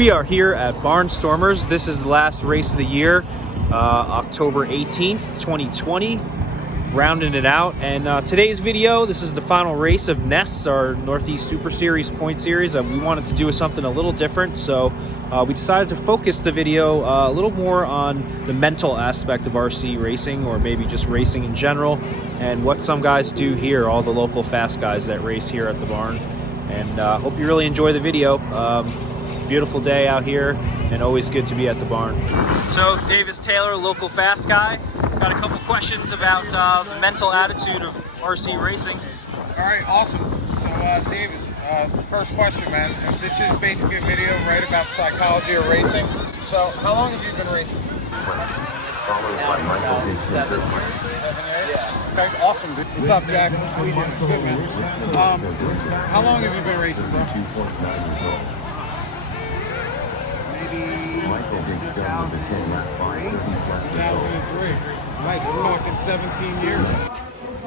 We are here at Barnstormers. This is the last race of the year, October 18th, 2020. Rounding it out. And today's video, this is the final race of Nests, our Northeast Super Series point series. We wanted to do something a little different, so we decided to focus the video a little more on the mental aspect of RC racing, or maybe just racing in general, and what some guys do here, all the local fast guys that race here at the barn. And hope you really enjoy the video. Beautiful day out here, and always good to be at the barn. So Davis Taylor, local fast guy. Got a couple questions about the mental attitude of RC racing. All right, awesome. So Davis, first question, man. This is basically a video right about psychology of racing. So how long have you been racing? About 7 years. 7 years? Yeah. Okay, awesome, dude. What's up, Jack? How you doing? Good, man. How long have you been racing, bro? 2003. Nice, we're talking 17 years.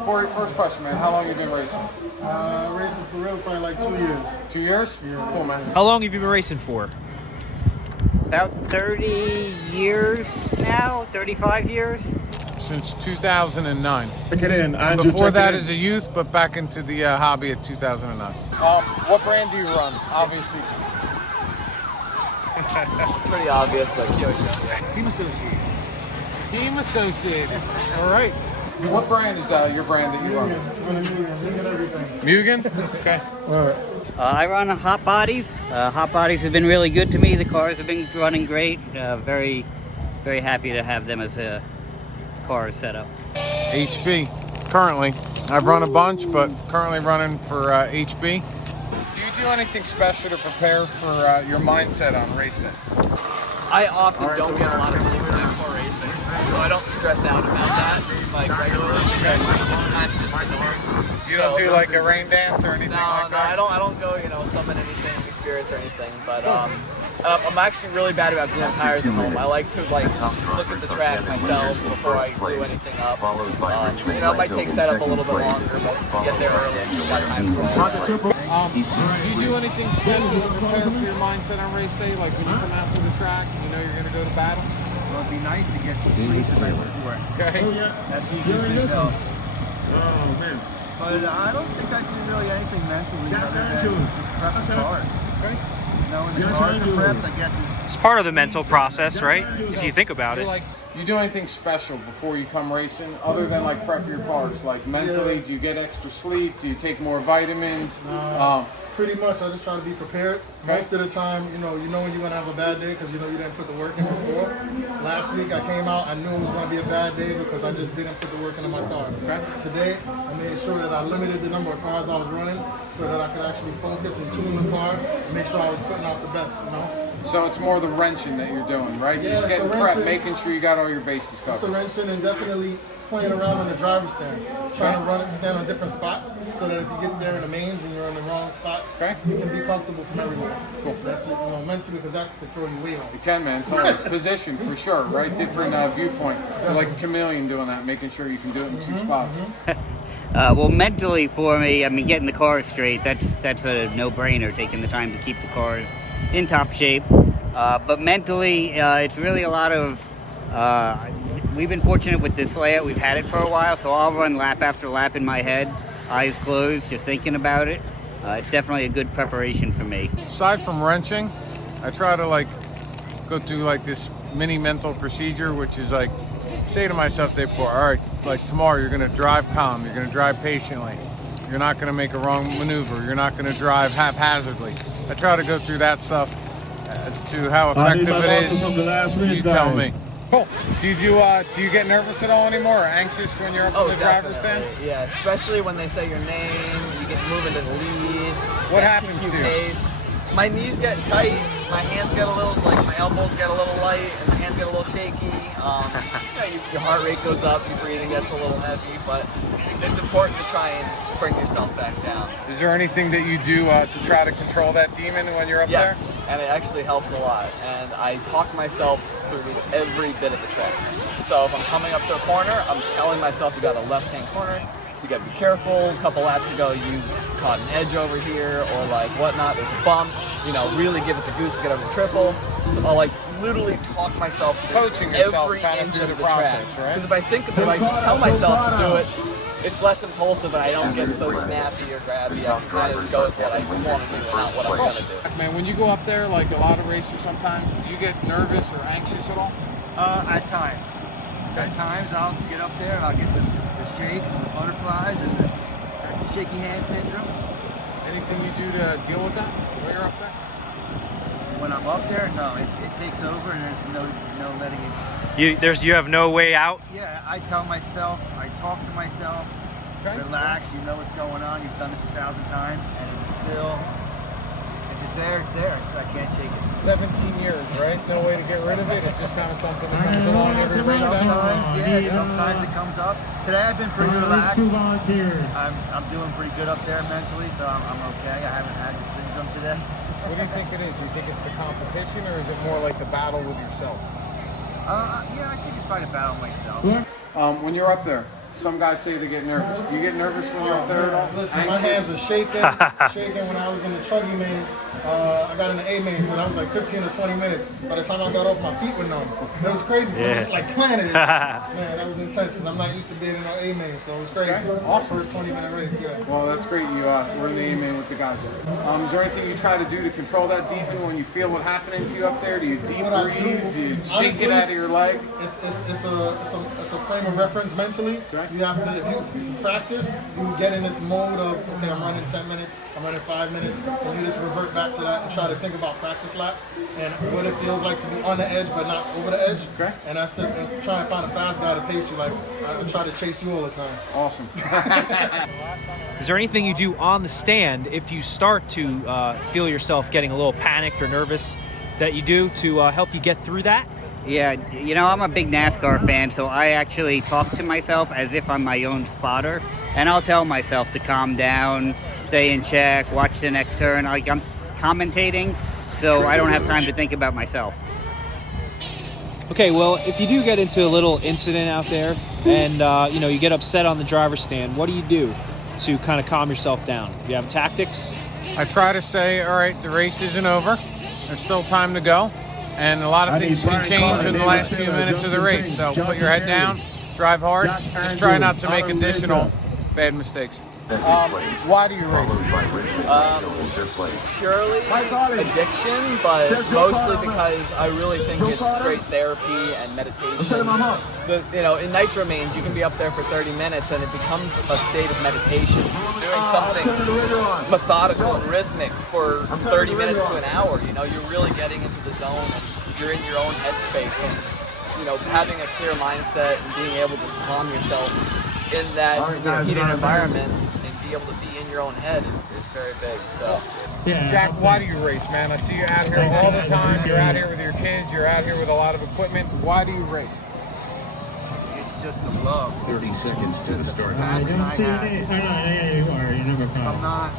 Corey, first question, man. How long have you been racing? Racing for real, probably like 2 years. 2 years? Yeah. Cool, man. How long have you been racing for? About 30 years now, 35 years. Since 2009. Check it in, Andrew. Before check that it in. as a youth, but back into the hobby at 2009. What brand do you run? Obviously. It's pretty obvious, but Team Associated. Team Associated. All right. What brand is your brand that you run? Mugen? Okay. All right. I run Hot Bodies. Hot Bodies have been really good to me. The cars have been running great. Very, very happy to have them as a car setup. HB. Currently. I've run a bunch, but currently running for HB. Do you do anything special to prepare for your mindset on race day? I often don't get a lot of sleep before racing, so I don't stress out about that like regularly because it's kind of just the norm. You don't do like a rain dance or anything like No, that? I don't go, summon anything, spirits or anything, but I'm actually really bad about gluing tires at home. I like to look at the track myself before I glue anything up. It might take setup a little bit longer, but get there early by time for Do you do anything special to prepare for your mindset on race day? Like when you come out to the track, you know you're going to go to battle? Well, it'd be nice to get some sleep the night before. Okay. That's easy to tell. Oh, man. But I don't think I do really anything mentally other than just prep the cars. Okay. When the cars are prepped, I guess It's part of the mental process, right? If you think about it. You do anything special before you come racing other than like prep your cars? Like mentally, do you get extra sleep? Do you take more vitamins? Pretty much, I just try to be prepared. Most of the time, you know when you're going to have a bad day because you didn't put the work in before. Last week I came out, I knew it was going to be a bad day because I just didn't put the work into my car. Okay. Today, I made sure that I limited the number of cars I was running so that I could actually focus and tune the car and make sure I was putting out the best, So it's more the wrenching that you're doing, right? Yeah, Just getting the prepped, wrenching. making sure you got all your bases Just the covered. wrenching and definitely playing around on the driver's stand. Trying to run it, stand on different spots so that if you get there in the mains and you're in the wrong spot, Okay. you can be comfortable from everywhere. Cool. That's it, mentally, because that could throw you way off. You can, man. Totally. Position for sure, right? Different viewpoint. You're like a chameleon doing that, making sure you can do it in two spots. Well, mentally for me, getting the cars straight, that's a no-brainer, taking the time to keep the cars in top shape. But mentally, it's really a lot of... we've been fortunate with this layout. We've had it for a while, so I'll run lap after lap in my head, eyes closed, just thinking about it. It's definitely a good preparation for me. Aside from wrenching, I try to go through this mini mental procedure, which is say to myself day before, all right, tomorrow you're going to drive calm, you're going to drive patiently, you're not going to make a wrong maneuver, you're not going to drive haphazardly. I try to go through that stuff as to how effective it is. You tell me. Cool. Do you get nervous at all anymore, or anxious when you're up in the driver's stand? Yeah, especially when they say your name, you get moving to the lead. What that happens TQ to you? pace. My knees get tight, my hands get a little, my elbows get a little light, and my hands get a little shaky. Your heart rate goes up, your breathing gets a little heavy, but it's important to try and bring yourself back down. Is there anything that you do to try to control that demon when you're up there? Yes, and it actually helps a lot. And I talk myself through every bit of the track. So if I'm coming up to a corner, I'm telling myself you got a left-hand corner, you gotta be careful. A couple laps ago, you caught an edge over here or whatnot, there's a bump. really give it the goose to get over the triple. So I'll like literally talk myself through Coaching yourself every kind of inch through of the the track. process, right? Because if I think of it, I just tell myself to do it, it's less impulsive and I don't get so snappy or grabby. I can kind of go with what I want to do and not what I'm going to do. Man, when you go up there, like a lot of racers sometimes, do you get nervous or anxious at all? At times. At times I'll get up there and I'll get the shakes and the butterflies and the shaky hand syndrome. Anything you do to deal with that when you're up there? When I'm up there, no, it takes over and there's no letting it. You have no way out. Yeah, I tell myself, I talk to myself, relax, you know what's going on, you've done this 1,000 times, and it's still, if it's there, it's there. I can't shake it. 17 years, right? No way to get rid of it. It's just kind of something that comes along every race day. Sometimes it comes up. Today I've been pretty relaxed. I'm doing pretty good up there mentally, so I'm okay. I haven't had the syndrome today. What do you think it is? You think it's the competition, or is it more like the battle with yourself? Yeah, I think it's probably a battle myself. When you're up there, some guys say they get nervous. Do you get nervous when you're up there at all? Listen, my hands are shaking. Shaking when I was in the truggy main. I got in the A main, so that was like 15 or 20 minutes. By the time I got off, my feet were numb. That was crazy. So I was like planning it. Man, that was intense because I'm not used to being in the A main, so it was crazy. Okay. Awesome. First 20-minute race, yeah. Well, that's great. You were in the A main with the guys. Is there anything you try to do to control that demon when you feel it happening to you up there? Do you deep breathe? Do you shake it out of your leg? It's a frame of reference mentally. You have to, if you practice, you get in this mode of, okay, I'm running 10 minutes, I'm running 5 minutes, and you just revert back to that and try to think about practice laps and what it feels like to be on the edge but not over the edge. Okay. And I said, try and find a fast guy to pace you. Like I try to chase you all the time. Awesome. Is there anything you do on the stand if you start to feel yourself getting a little panicked or nervous that you do to help you get through that? Yeah, I'm a big NASCAR fan, so I actually talk to myself as if I'm my own spotter, and I'll tell myself to calm down, stay in check, watch the next turn. Like I'm commentating, so I don't have time to think about myself. Okay, well, if you do get into a little incident out there and you get upset on the driver's stand, what do you do to kind of calm yourself down? Do you have tactics? I try to say, all right, the race isn't over. There's still time to go. And a lot of things can change in the last few minutes of the race. So put your head down, drive hard, just try not to make additional bad mistakes. Why do you race? Purely addiction, but mostly because I really think it's great therapy and meditation. In nitro mains, you can be up there for 30 minutes and it becomes a state of meditation. Doing something methodical and rhythmic for 30 minutes to an hour, you're really getting into the zone and you're in your own headspace. And, having a clear mindset and being able to calm yourself in that heated environment and be able to be in your own head is very big. So, Jack, why do you race, man? I see you out here all the time. You're out here with your kids. You're out here with a lot of equipment. Why do you race? It's just the love. 30 seconds to the start. Passion I have. I'm not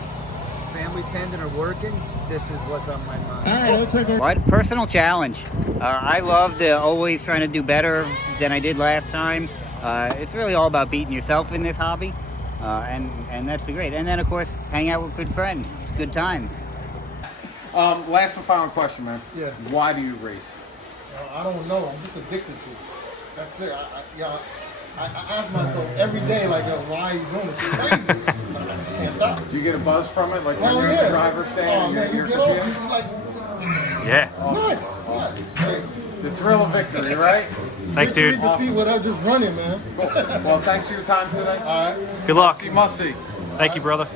family tending or working. This is what's on my mind. What? Personal challenge. I love always trying to do better than I did last time. It's really all about beating yourself in this hobby, and that's the great. And then, of course, hang out with good friends. It's good times. Last and final question, man. Yeah. Why do you race? I don't know. I'm just addicted to it. That's it. I ask myself every day, like, why are you doing this? It's crazy. But I just can't stop. Do you get a buzz from it? Like when you're in the driver's stand and you're you get off, you're like, Yeah. it's nuts. It's nuts. Great. the thrill of victory, right? Thanks, dude. Defeat without just running, man. Well, thanks for your time today. All right. Good luck. Must see. Thank you, brother.